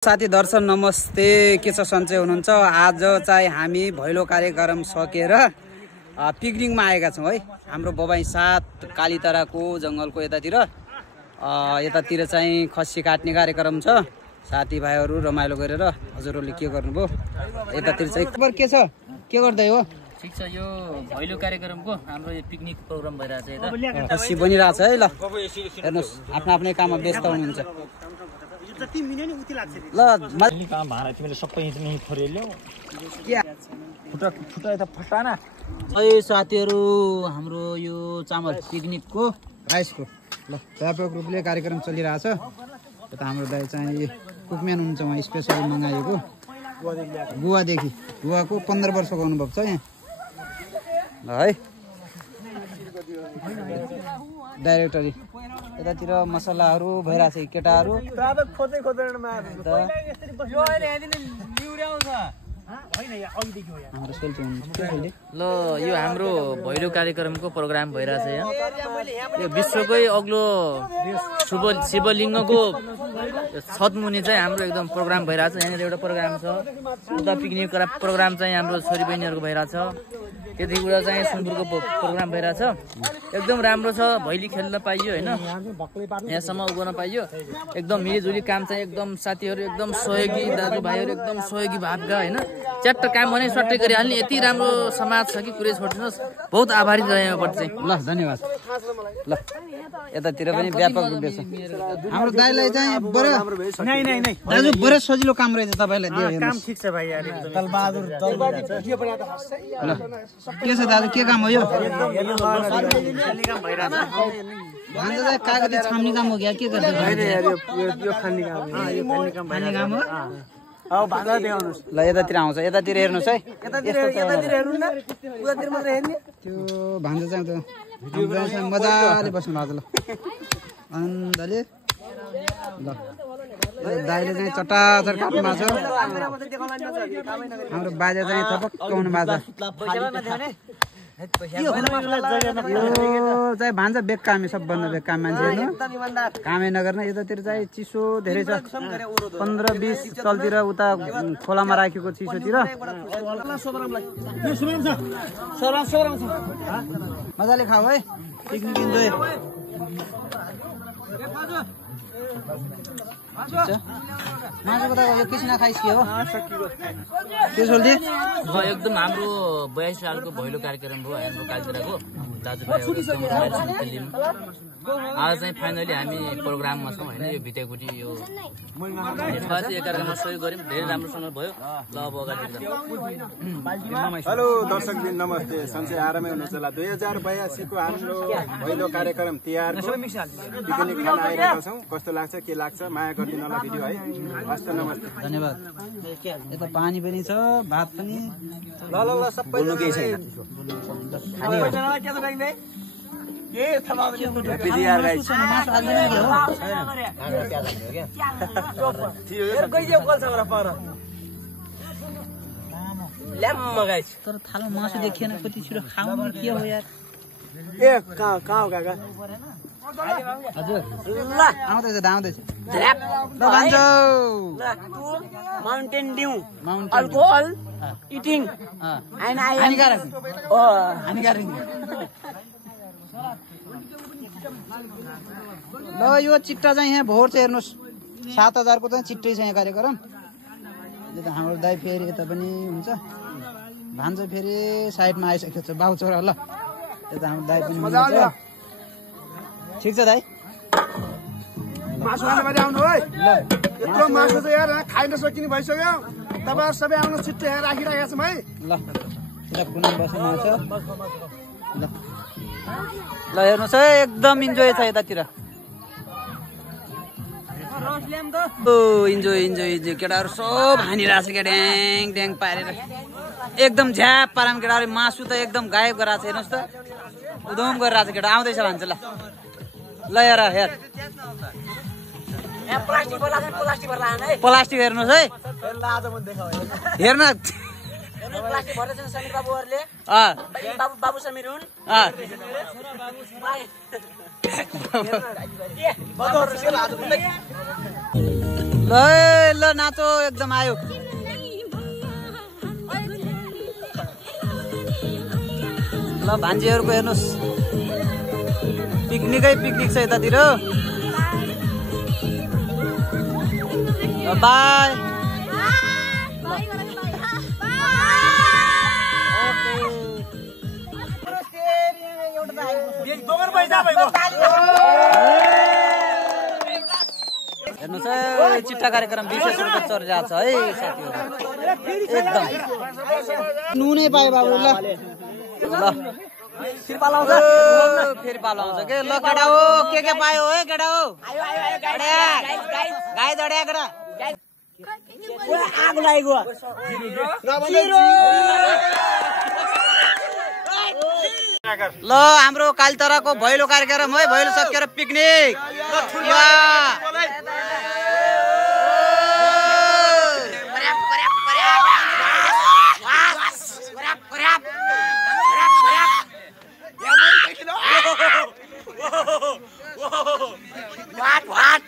साथी दर्शन नमस्ते, के छ सन्चै हुनुहुन्छ? आज चाहिँ हामी भैलो कार्यक्रम सकेर पिकनिकमा आएका छौँ है। हाम्रो बबाई साथ कालीताराको जङ्गलको यतातिर चाहिँ खसी काट्ने कार्यक्रम छ। साथीभाइहरू रमाइलो गरेर हजुरहरूले के गर्नुभयो? यतातिर चाहिँ खबर के छ? के गर्दै हो? ठीक छ, यो भैलो कार्यक्रमको हाम्रो यो पिकनिक प्रोग्राम भइरहेछ यता। खसी बनिरहेछ है। ल हेर्नुहोस्, आफ्नो आफ्नै काममा व्यस्त हुनुहुन्छ। ल तिमीले सबै यहीँ थोरेल्यौ फुटा यता फटाना है साथीहरू। हाम्रो यो चामल पिकनिकको राइसको ल व्यापक रूपले कार्यक्रम चलिरहेछ। यता हाम्रो दाइ चाहिँ कुकम्यान हुनुहुन्छ, उहाँ स्पेसली मगाएको गुवादेखि। गुवाको 15 वर्षको अनुभव छ यहाँ ल है। डाइरेक्टरी यतातिर मसलाहरू भइरहेछ केटाहरू। ल यो हाम्रो भैलो कार्यक्रमको प्रोग्राम भइरहेछ यहाँ। यो विश्वकै अग्लो शिवलिङ्गको छतमुनि चाहिँ हाम्रो एकदम प्रोग्राम भइरहेछ। यहाँनिर एउटा प्रोग्राम छ, उता पिकनिक प्रोग्राम चाहिँ हाम्रो छोरी बहिनीहरूको भइरहेछ। त्यति कुरा चाहिँ सुनपुरको प्रोग्राम भइरहेछ। एकदम राम्रो छ, भैली खेल्न पाइयो होइन, यहाँसम्म उगाउन पाइयो। एकदम मिलिजुली काम चाहिँ एकदम साथीहरू एकदम सहयोगी, दाजुभाइहरू एकदम सहयोगी भावका होइन। च्याट्ट काम भने सट्टै गरिहाल्ने यति राम्रो समाज छ कि कुरै छोडिदिनुहोस्। बहुत आभारी रहेपट्टि चाहिँ। ल धन्यवाद। ल यतातिर पनि व्यापक रूपले छ। हाम्रो दाइलाई चाहिँ दाजु बडो सजिलो काम रहेछ तपाईँलाई दियो। काम ठीक छ भाइ यार, तलबहादुर के छ दाजु, के काम हो यो? भान्जा चाहिँ कागती छाम्ने काम हो क्या? के गर्छ? यो खाने काम खाने काम हो। अब भान्जा देखाउनुस्। ल यतातिर आउँछ, यतातिर हेर्नुहोस् है। यतातिर हेर्नु न, उतातिर मात्र हेर्ने। त्यो भान्जा चाहिँ त मजाले बस्नु भएको छ। ल अन्जले ल दाइले चाहिँ चटाचट काट्नु भएको छ। हाम्रो बाजे चाहिँ थपक्काउनु भएको छ। यो चाहिँ भान्जा बेकामी, सबभन्दा बेकामी मान्छे हेर्नु, कामै नगर्ने। यतातिर चाहिँ चिसो धेरै छ, 15-20 तलतिर उता खोलामा राखेको चिसोतिर मजाले खाऊ है। Picnic enjoy. मासुको त यो किसिना खाइस के हो? के सोल्दी? एकदम हाम्रो 82 सालको भैलो कार्यक्रम भयो हाम्रो कालीताराको दाजुभाइहरू। आज चाहिँ फाइनली हामी प्रोग्राममा छौँ होइन। यो भिटेकुटी यो कार्यक्रममा सहयोग गऱ्यौँ, धेरै राम्रोसँग भयो। ल अब अगाडि हेलो दर्शकबिन नमस्ते, सन्चै आरामै हुनुहुन्छ होला। 2082 को हाम्रो भैलो कार्यक्रम तिहारको पिकनिक खान आइरहेका छौँ। कस्तो लाग्छ, के लाग्छ, माया गरिदिनु होला भिडियो है। हस्त नमस्ते, धन्यवाद। यता पानी पनि छ, भात पनि। ल ल ल सबै केही छैन। तर थालो मासु देखिएन, कति छिटो खाउनु के हो यार? ए कहाँ हो काका? हजुर आउँदैछ आउँदैछ। ल भन्छौ mountain due mountain alcohol eating हानिकारक हानिकारक। ल यो चिट्टा चाहिँ यहाँ भोर चाहिँ हेर्नुहोस्, 7000 को चाहिँ चिट्टै छ यहाँ कार्यक्रम। यता हाम्रो दाइ फेरि यता पनि हुन्छ, भान्जा फेरि साइडमा आइसकेको छ बाउ छोरा। ल यता हाम्रो दाइ पनि हुन्छ। ठिक छ दाइ, मासु खान मात्रै आउनु है। यत्रो मासु चाहिँ यार खाइ नसकिने भइसक्यो। तपाईँहरू सबै आउनु, छिट्टो यहाँ राखिरहेका छौँ है। ल यता कुनै बस्नु छ। ल ल हेर्नुहोस् है, एकदम इन्जोय छ यतातिर। Enjoy enjoy enjoy. केटाहरू सब हानिरहेको छ क्या, ड्याङ ड्याङ पारेर एकदम झ्याप पारामा। केटाहरू मासु त एकदम गायब गराएको छ, हेर्नुहोस् त, उदम गरिरहेको छ। केटा आउँदैछ भन्छ। ल हेर हेर, प्लास्टिक हेर्नुहोस् है, हेर्न बाबु समीर हुन्। ल ल नाचो एकदम आयो। ल भान्जीहरूको हेर्नुहोस् पिकनिकै पिकनिक छ यतातिर। बाई हेर्नुहोस् है चिट्ठा कार्यक्रम विशेष रूपमा चलिरहेको छ है साथीहरू। एकदम नुनै पायो बाबु। ल फेरि पालो आउँछ के। ल केटा हो के पायो है केटा हो? गाई दड्या केटा आगो लागेको ल हाम्रो कालितराको भैलो कार्यक्रम है। भैलो सकेर पिकनिक what